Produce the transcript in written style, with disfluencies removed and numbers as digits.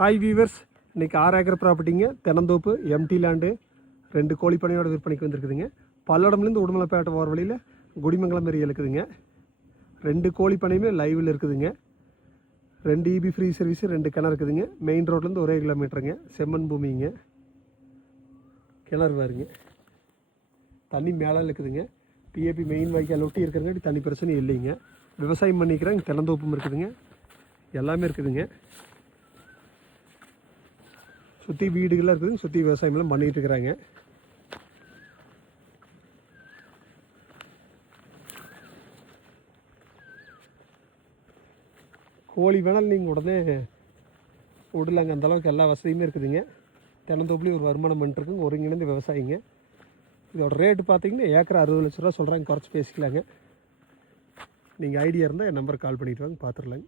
Hi viewers, இன்றைக்கி 6 acre ப்ராப்பர்ட்டிங்க, தென்னந்தோப்பு, empty land, 2 கோழிப்பனையோட விற்பனைக்கு வந்திருக்குதுங்க. பல்லடம்லேருந்து உடுமலைப்பேட்டை போகிற வழியில் குடிமங்கலம் ஏரியா இருக்குதுங்க. 2 கோழிப்பனையுமே லைவில் இருக்குதுங்க. 2 EB ஃப்ரீ சர்வீஸ், 2 கிணறு இருக்குதுங்க. மெயின் ரோட்லேருந்து 1 கிலோமீட்டருங்க. செம்மண் பூமிங்க. கிணறு பாருங்க, தண்ணி மேலே இருக்குதுங்க. PAP மெயின் வாய்க்கால் ஒட்டி இருக்கிறங்காட்டி தண்ணி பிரச்சனை இல்லைங்க. விவசாயம் பண்ணிக்கிறேன். தென்னந்தோப்பும் இருக்குதுங்க, எல்லாமே இருக்குதுங்க. சுற்றி வீடுகள்லாம் இருக்குதுங்க, சுற்றி விவசாயம்லாம் பண்ணிகிட்டு இருக்கிறாங்க. கோழி வேணாலும் நீங்கள் உடனே விடலாங்க, அந்தளவுக்கு எல்லா வசதியுமே இருக்குதுங்க. தென்னந்தோப்புலேயும் ஒரு வருமானம் பண்ணிட்டுருக்குங்க, ஒருங்கிணைந்த விவசாயிங்க. இதோட ரேட்டு பார்த்தீங்கன்னா ஏக்கர் 60 லட்ச ரூபா சொல்கிறாங்க. குறைச்சி பேசிக்கலாங்க. நீங்கள் ஐடியா இருந்தால் என் நம்பருக்கு கால் பண்ணிவிட்டு வாங்க, பார்த்துடலாங்க.